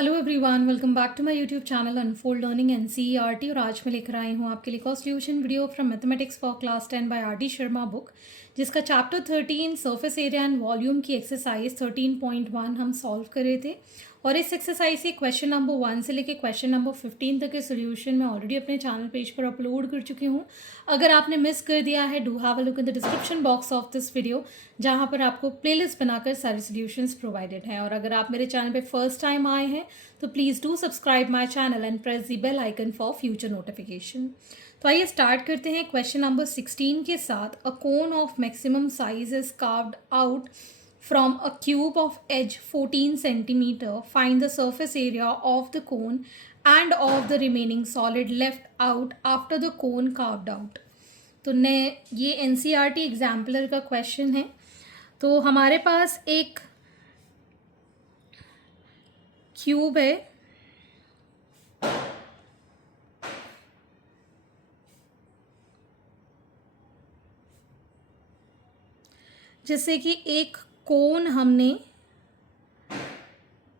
Hello everyone, welcome back to my YouTube channel unfold learning NCERT. और आज मैं लेकर आई हूँ आपके लिए cost solution video from mathematics for class 10 by R D Sharma book, जिसका chapter 13 surface area and volume की एक्सरसाइज 13.1 हम सॉल्व कर रहे थे। और इस एक्सरसाइज से क्वेश्चन नंबर 1 से लेकर क्वेश्चन नंबर 15 तक के सोल्यूशन मैं ऑलरेडी अपने चैनल पेज पर अपलोड कर चुकी हूँ। अगर आपने मिस कर दिया है, do have a look in the description box of this video, जहाँ पर आपको प्लेलिस्ट बनाकर सारे सोल्यूशंस प्रोवाइडेड हैं। और अगर आप मेरे चैनल पे फर्स्ट टाइम आए हैं तो please do subscribe my channel and press the bell icon for future notification. तो आइए स्टार्ट करते हैं क्वेश्चन नंबर 16 के साथ। A cone of maximum size is carved out from a cube of edge 14 centimeter. Find the surface area of the cone and of the remaining solid left out after the cone carved out. तो ये NCERT exemplar का question है। तो हमारे पास एक cube है, जिससे कि एक कोन हमने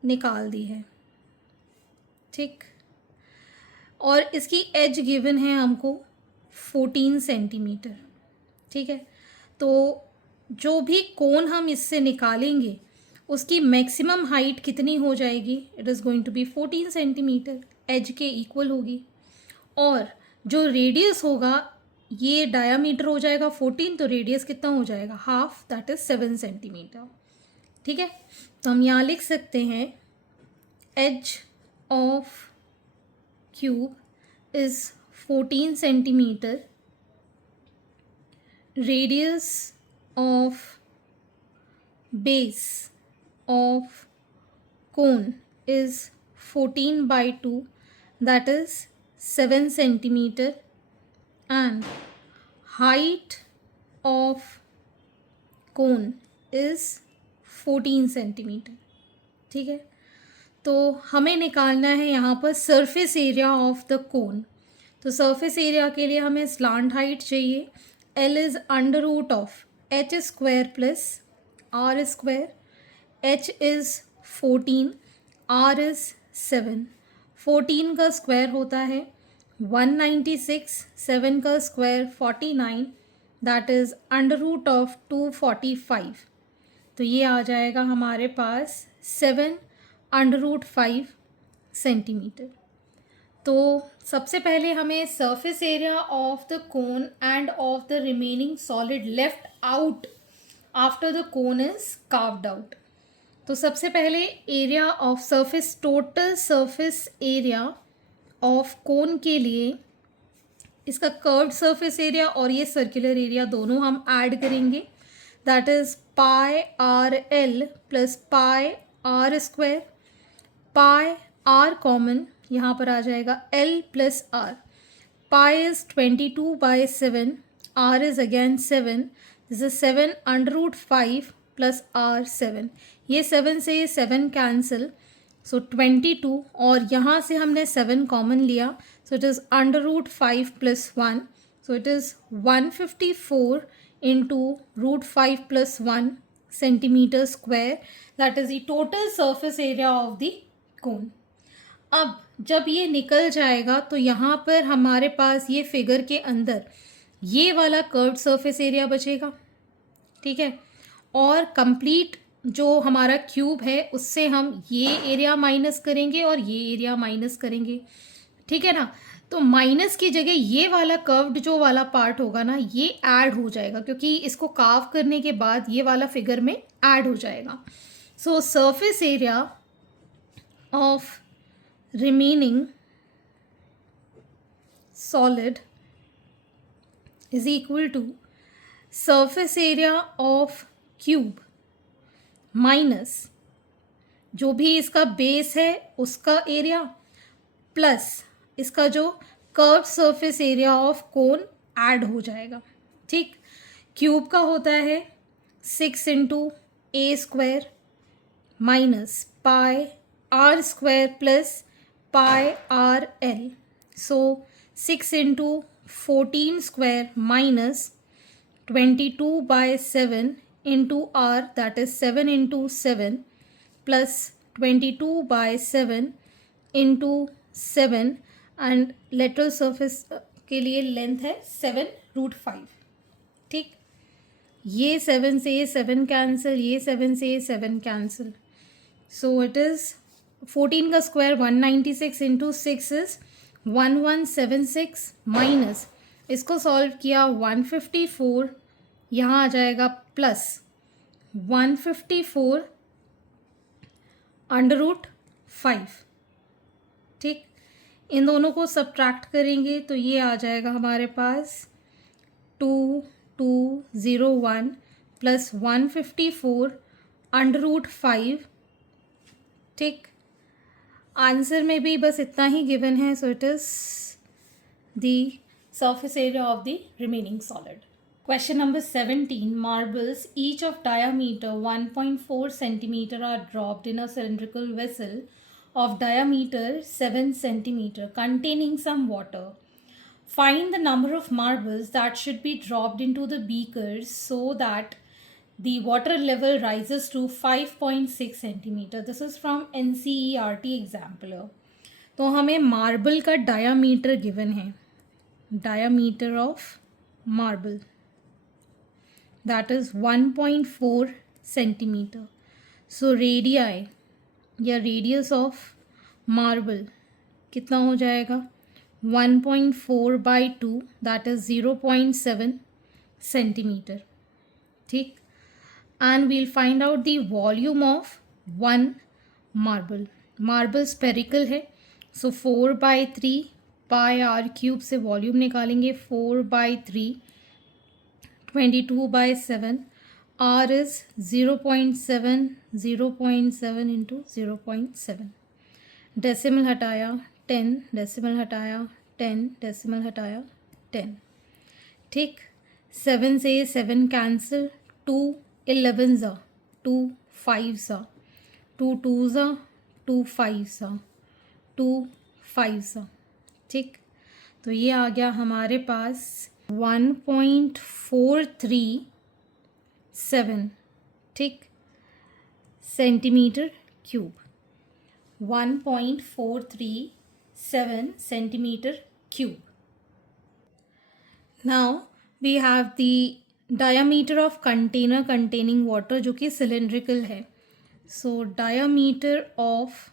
निकाल दी है, ठीक। और इसकी एज गिवन है हमको 14 सेंटीमीटर, ठीक है। तो जो भी कोन हम इससे निकालेंगे उसकी मैक्सिमम हाइट कितनी हो जाएगी? It is going to be 14 centimetre, edge के इक्वल होगी। और जो रेडियस होगा, ये डायामीटर हो जाएगा 14, तो रेडियस कितना हो जाएगा? हाफ, दैट इज 7 सेंटीमीटर, ठीक है। तो हम यहाँ लिख सकते हैं edge of cube is 14 centimetre, radius of base of cone is 14/2, that is 7 centimeter, and height of cone is 14 centimeter, ठीक है। तो हमें निकालना है यहाँ पर surface area of the cone. तो सरफेस एरिया के लिए हमें स्लांट हाइट चाहिए। L is under root of h square plus r square. h is 14, r is 7। 14 का स्क्वायर होता है 196, 7 का square 49, that is under root of 245। तो ये आ जाएगा हमारे पास 7/5 सेंटीमीटर। तो सबसे पहले हमें surface area of the cone end of the remaining solid left out after the cone is carved out. तो सबसे पहले area of surface, total surface area of cone के लिए इसका कर्व्ड सरफेस एरिया और ये सर्कुलर एरिया दोनों हम ऐड करेंगे, that is pi R L plus pi R square. Pi R common यहाँ पर आ जाएगा L plus R. Pi is 22/7, R is again 7, this is 7/5 plus R 7। ये 7 से ये 7 कैंसिल, सो 22, और यहाँ से हमने 7 कॉमन लिया, so it is √5 + 1, so it is 154 × √5 + 1 centimetre square, that is the total surface area of the कोन। अब जब ये निकल जाएगा तो यहाँ पर हमारे पास ये फिगर के अंदर ये वाला कर्व्ड सरफेस एरिया बचेगा, ठीक है। और कंप्लीट जो हमारा क्यूब है उससे हम ये एरिया माइनस करेंगे और ये एरिया माइनस करेंगे, ठीक है ना। तो माइनस की जगह ये वाला कर्व्ड जो वाला पार्ट होगा ना, ये ऐड हो जाएगा, क्योंकि इसको कार्व करने के बाद ये वाला फिगर में ऐड हो जाएगा। सो surface area of remaining solid is equal to surface area of cube minus जो भी इसका बेस है उसका एरिया प्लस इसका जो curve surface area of cone add हो जाएगा, ठीक। क्यूब का होता है 6 × a² minus pi R square plus pi R L. So 6 × 14² minus 22/7 into r, that is 7 × 7 plus 22/7 into 7 and lateral surface के लिए लेंथ है 7√5. ठीक, ये 7 से ये 7 कैंसिल, ये 7 से ये 7 कैंसिल. सो इट इज़ 14 का स्क्वायर 196 इंटू 6 इज 1176 माइनस इसको सॉल्व किया 154, यहाँ आ जाएगा प्लस 154 √5. ठीक, इन दोनों को सब्ट्रैक्ट करेंगे तो ये आ जाएगा हमारे पास 2201 प्लस 154 √5. ठीक, आंसर में भी बस इतना ही गिवन है. So it is the surface area of the remaining solid. Question number 17. Marbles, each of diameter 1.4 centimeter, are dropped in a cylindrical vessel of diameter 7 centimeter containing some water. Find the number of marbles that should be dropped into the beakers so that the water level rises to 5.6 centimeter. This is from NCERT examiner. तो हमें marble का diameter given है. Diameter of marble, that is 1.4 centimeter. So radii या radius of marble कितना हो जाएगा 1.4/2, that is 0.7 centimeter. ठीक, and we'll find out the volume of one marble. Marble spherical है, so 4/3 पाई आर क्यूब से volume निकालेंगे 4/3 22/7. Are is 0.7 0.7 into 0.7. Decimal हटाया 10, decimal हटाया 10, डेसिमल हटाया 10. ठीक, 7 से 7 कैंसिल, 2 11 ज़ा 2 5 ज़ा 2 2 ज़ा 2 5 ज़ा 2 5 ज़ा. ठीक, तो ये आ गया हमारे पास 1.437. ठीक, centimetre cube. 1.437 centimetre cube. Now we have the diameter of container containing water जो कि सिलेंड्रिकल है. So diameter of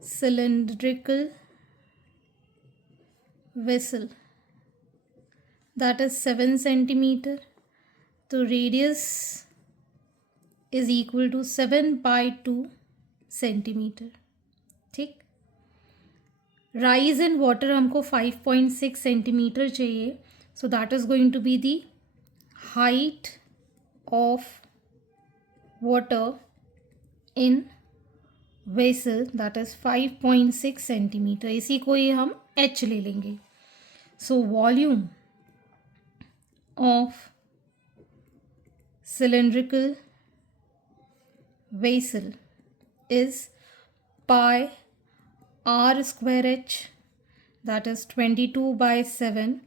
cylindrical vessel, that is 7 centimeter. तो radius is equal to 7/2 centimeter. ठीक, rise in water हमको 5.6 centimeter चाहिए. so that is going to be the height of water in vessel, that is 5.6 centimeter. इसी को ही हम h ले लेंगे. So volume of cylindrical vessel is pi r square h, that is 22/7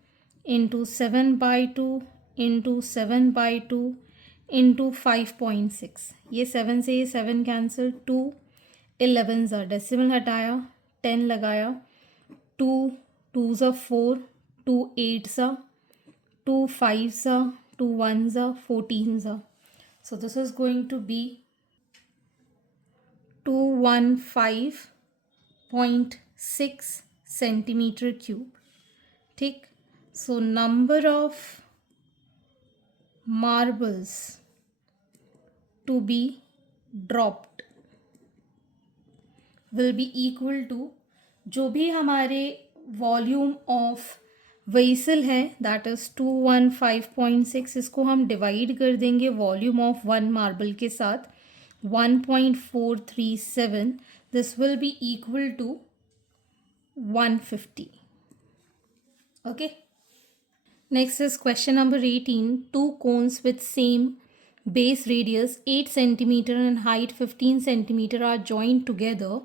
into 7/2 into 7/2 into 5.6. ये 7 से ये 7 cancel, 2 11 ज़ा decimal हटाया 10 लगाया 2 2 ज़ा 4 2 8 ज़ा 2 5 ज़ा 2 1 ज़ा 14 ज़ा. So this is going to be 215.6 centimeter cube. ठीक, so number of marbles to be dropped will be equal to जो भी हमारे वॉल्यूम ऑफ वेसल है दैट इज़ 215.6, इसको हम डिवाइड कर देंगे वॉल्यूम ऑफ वन मार्बल के साथ 1.437. This will be equal to 150. Okay, next is question number 18. Two cones with same base radius 8 centimeter and height 15 centimeter are joined together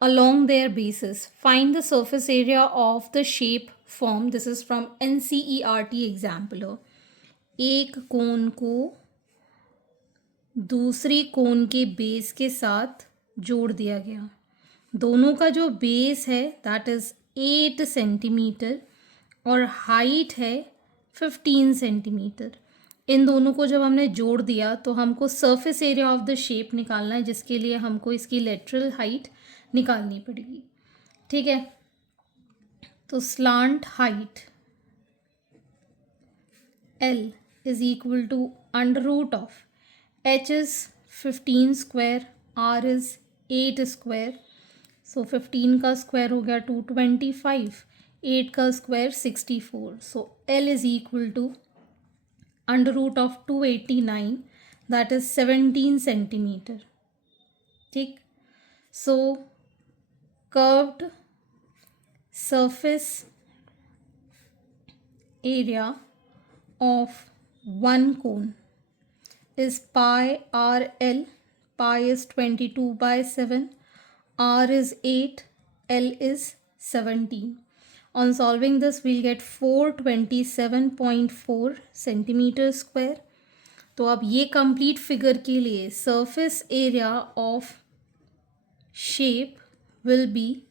along their bases. Find the surface area of the shape formed. This is from NCERT examiner. एक कोन को दूसरी कोन के base के साथ जोड़ दिया गया। दोनों का जो बेस है दैट इज़ 8 सेंटीमीटर और हाइट है 15 सेंटीमीटर। इन दोनों को जब हमने जोड़ दिया तो हमको surface area of the shape निकालना है, जिसके लिए हमको इसकी लेटरल हाइट निकालनी पड़ेगी। ठीक है, तो slant height L is equal to under root of H is 15 square, R is 8 square, so 15 का स्क्वायर हो गया 225, 8 का square 64, so L is equal to under root of 289, that is 17 centimetre. ठीक, so curved surface area of one cone is pi RL. Pi is 22/7, R is 8, L is 17. On solving this, we'll get 427.4 centimetre square. तो अब ये complete figure के लिए surface area of shape will be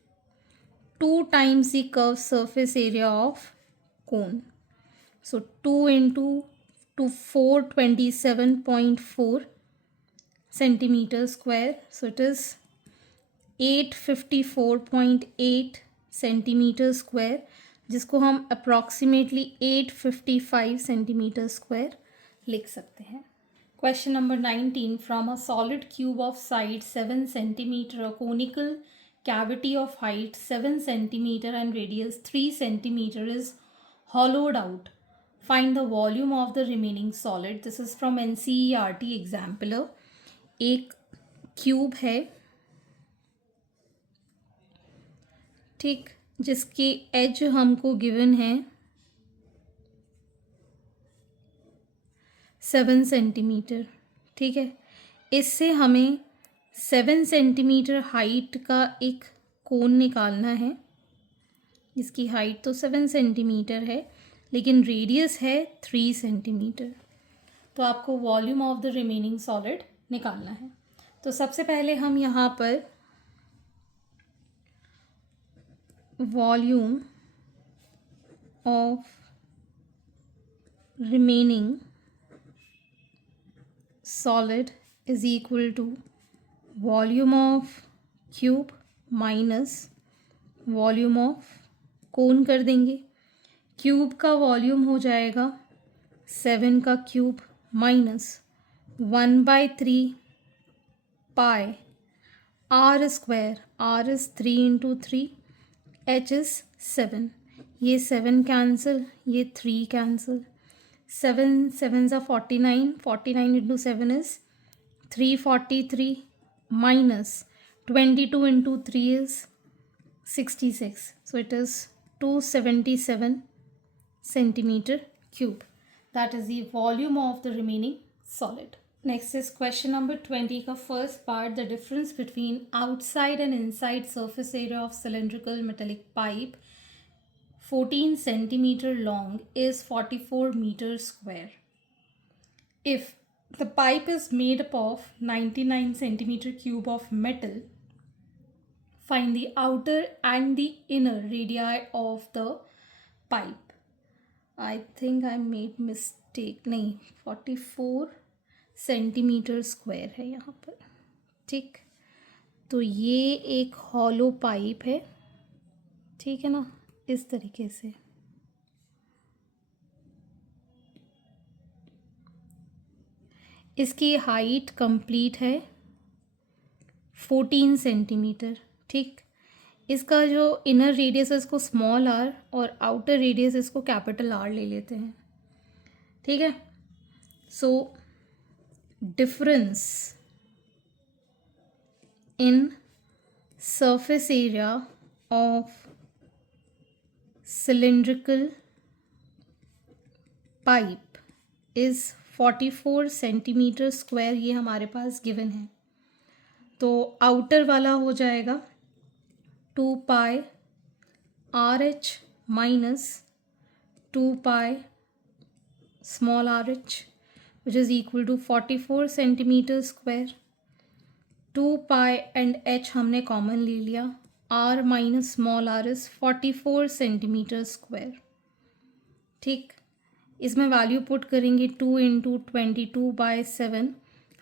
2 times the curved surface area of cone. So 2 into 427.4 centimeter square. So it is 854.8 centimetre square, जिसको हम approximately 855 centimetre square लिख सकते हैं। Question number 19, from a solid cube of side 7 centimetre, a conical cavity of height 7 centimeter and radius 3 centimeter is hollowed out. Find the volume of the remaining solid. This is from NCERT Exampler. एक cube है, ठीक, जिसकी as हमको given है 7 centimetre. ठीक है, इससे हमें 7 सेंटीमीटर हाइट का एक कोन निकालना है, जिसकी हाइट तो 7 सेंटीमीटर है लेकिन रेडियस है 3 सेंटीमीटर। तो आपको volume of the remaining solid निकालना है। तो सबसे पहले हम यहाँ पर volume of remaining solid is equal to volume of cube minus volume of cone कर देंगे। क्यूब का वॉल्यूम हो जाएगा 7 का cube minus 1/3 pi R square, R is 3 into 3, H is 7, ये 7 कैंसिल, ये 3 कैंसिल, 7 7 ज़ा 49, 49 into 7 is 343 minus 22 into 3 is 66, so it is 277 centimeter cube. That is the volume of the remaining solid. Next is question number 20 का first part, the difference between outside and inside surface area of cylindrical metallic pipe 14 centimeter long is 44 meters square. If the pipe is made up of 99 centimeter cube of metal, find the outer and the inner radii of the pipe. I think I made mistake, नहीं 44 centimetre square है यहाँ पर। ठीक, तो ये एक hollow pipe है, ठीक है ना, इस तरीके से। इसकी हाइट कंप्लीट है 14 सेंटीमीटर। ठीक, इसका जो इनर रेडियस है इसको स्मॉल आर और आउटर रेडियस इसको कैपिटल आर ले लेते हैं। ठीक है, so difference in surface area of cylindrical pipe is 44 centimetre square, ये हमारे पास गिवन है। तो आउटर वाला हो जाएगा 2 pi R H minus 2 pi small R H which is equal to 44 centimeter square. 2 pi and h हमने कॉमन ले लिया, r minus small r is 44 centimetre square. ठीक, इसमें वैल्यू पुट करेंगे 2 into 22/7,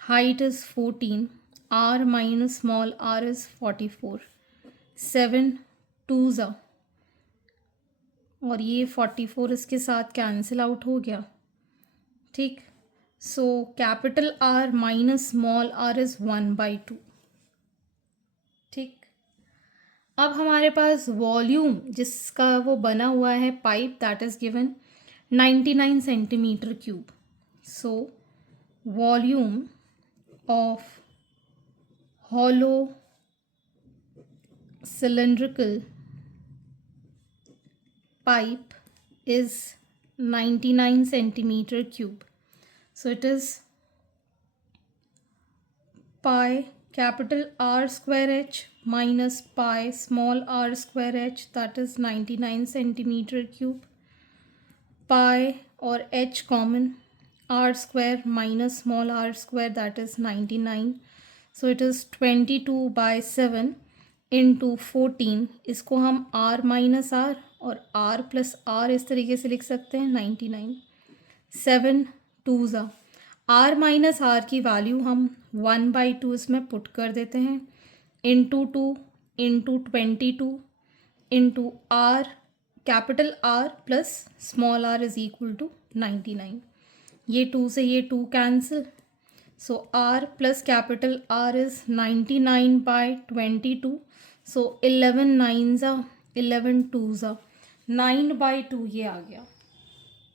height is 14, r minus small r is 44, 7 2 ज़ा, और ये 44 इसके साथ कैंसिल आउट हो गया. ठीक, so capital R minus small r is 1/2. ठीक, अब हमारे पास वॉल्यूम जिसका वो बना हुआ है pipe, that is given 99 centimetre cube. So volume of hollow cylindrical pipe is 99 centimeter cube. So it is pi capital R square h minus pi small r square h, that is 99 centimeter cube. Pi or h common, r square minus small r square, that is 99. So it is 22/7 into 14. इसको हम r minus r और r plus r इस तरीके से लिख सकते हैं, 99. 7 2 ज़ा, r माइनस r की वैल्यू हम 1/2 इसमें पुट कर देते हैं, into 2 into 22 into r capital R plus small r is equal to 99. ये 2 से ये 2 cancel, so r plus capital R is 99/22. so 11 9s are 11 2s are 9/2 ये आ गया.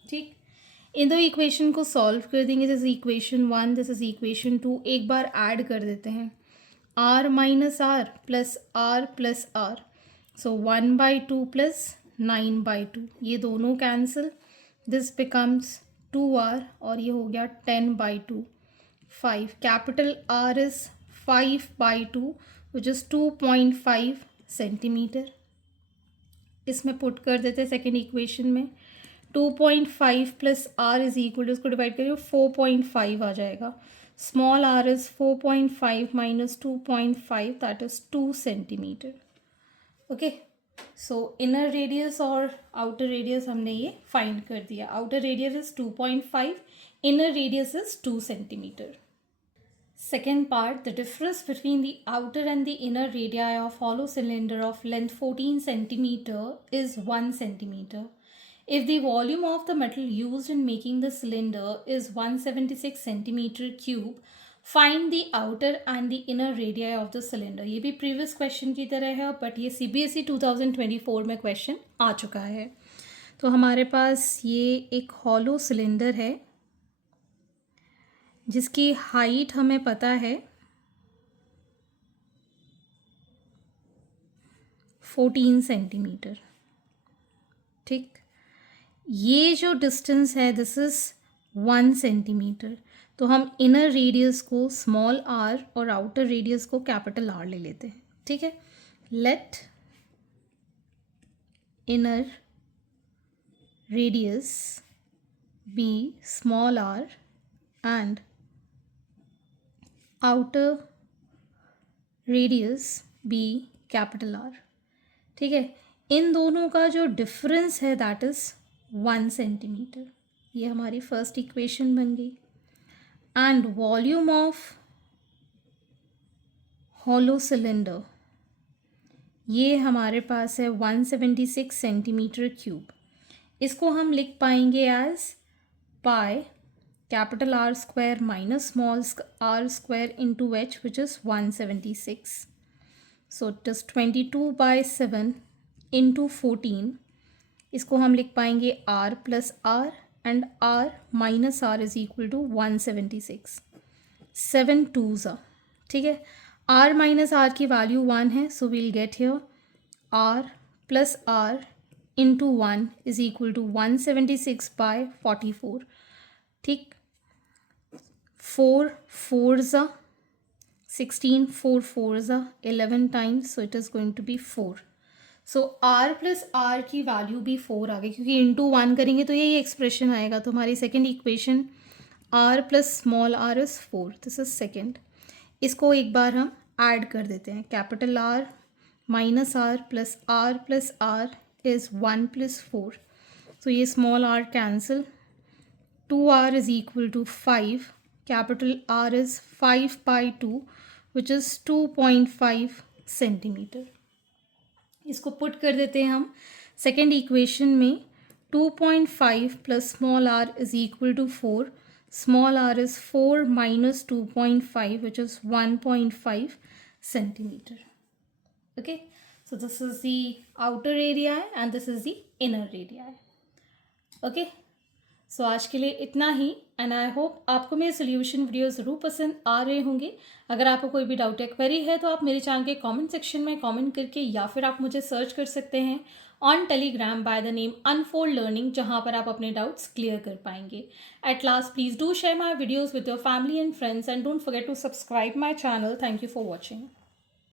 ठीक, इन दो इक्वेशन को सॉल्व कर देंगे. This is equation 1, this is equation 2. एक बार ऐड कर देते हैं, r minus R plus r plus r, so 1/2 plus 9/2, ये दोनों कैंसिल, दिस बिकम्स 2r और ये हो गया 10/2. 5 capital R is 5/2 which is 2.5 centimetre. इसमें पुट कर देते हैं सेकेंड इक्वेशन में, 2.5 plus r is equal to, इसको डिवाइड करिए 4.5 आ जाएगा. Small r is 4.5 minus 2.5, that is 2 centimetre. Okay, so inner radius और आउटर रेडियस हमने ये फाइंड कर दिया. Outer radius is 2.5, inner radius is 2 centimeter. Second part, the difference between the outer and the inner radii of hollow cylinder of length 14 centimeter is 1 centimeter. If the volume of the metal used in making the cylinder is 176 centimeter cube, find the outer and the inner radii of the cylinder. ये भी previous question की तरह है, but ये CBSE 2024 में question आ चुका है. तो हमारे पास ये एक hollow cylinder है जिसकी हाइट हमें पता है 14 सेंटीमीटर. ठीक, ये जो डिस्टेंस है दिस इज 1 सेंटीमीटर. तो हम इनर रेडियस को स्मॉल r और आउटर रेडियस को कैपिटल R ले लेते हैं. ठीक है, let inner radius be small r and outer radius be capital R. ठीक है, इन दोनों का जो डिफरेंस है दैट इज 1 सेंटीमीटर. ये हमारी फर्स्ट इक्वेशन बन गई. And volume of hollow cylinder, ये हमारे पास है 176 सेंटीमीटर क्यूब. इसको हम लिख पाएंगे as pi capital R square minus small r square into h, which is 176. So it is 22/7 into 14. इसको हम लिख पाएंगे r plus r and r minus r is equal to 176. 7 2s are. ठीक है, r minus r की value 1 है, so we'll get here r plus r into 1 is equal to 176/44. ठीक, 4 4s are 16, 4 4s are 11 times, so it is going to be 4. So r plus r की value भी 4 आ गई, क्योंकि into 1 करेंगे तो यही एक्सप्रेशन आएगा. तो हमारी second equation r plus small r is 4, this is second. इसको एक बार हम ऐड कर देते हैं. Capital R minus r plus r is 1 plus 4. सो ये small r cancel. 2r is equal to 5. Capital R is 5 by 2, which is 2.5 centimetre. इसको put कर देते हैं हम सेकेंड इक्वेशन में. 2.5 plus small r is equal to 4. Small r is 4 minus 2.5, which is 1.5 centimeter. Okay, so this is the outer area and this is the inner area. Okay, सो आज के लिए इतना ही. एंड आई होप आपको मेरे solution video ज़रूर पसंद आ रहे होंगे. अगर आपको कोई भी डाउट या क्वेरी है तो आप मेरे चैनल के कमेंट सेक्शन में कमेंट करके या फिर आप मुझे सर्च कर सकते हैं on Telegram by the name unfold learning, जहां पर आप अपने डाउट्स क्लियर कर पाएंगे. At last please do share my videos with your family and friends and don't forget to subscribe my channel. Thank you for watching.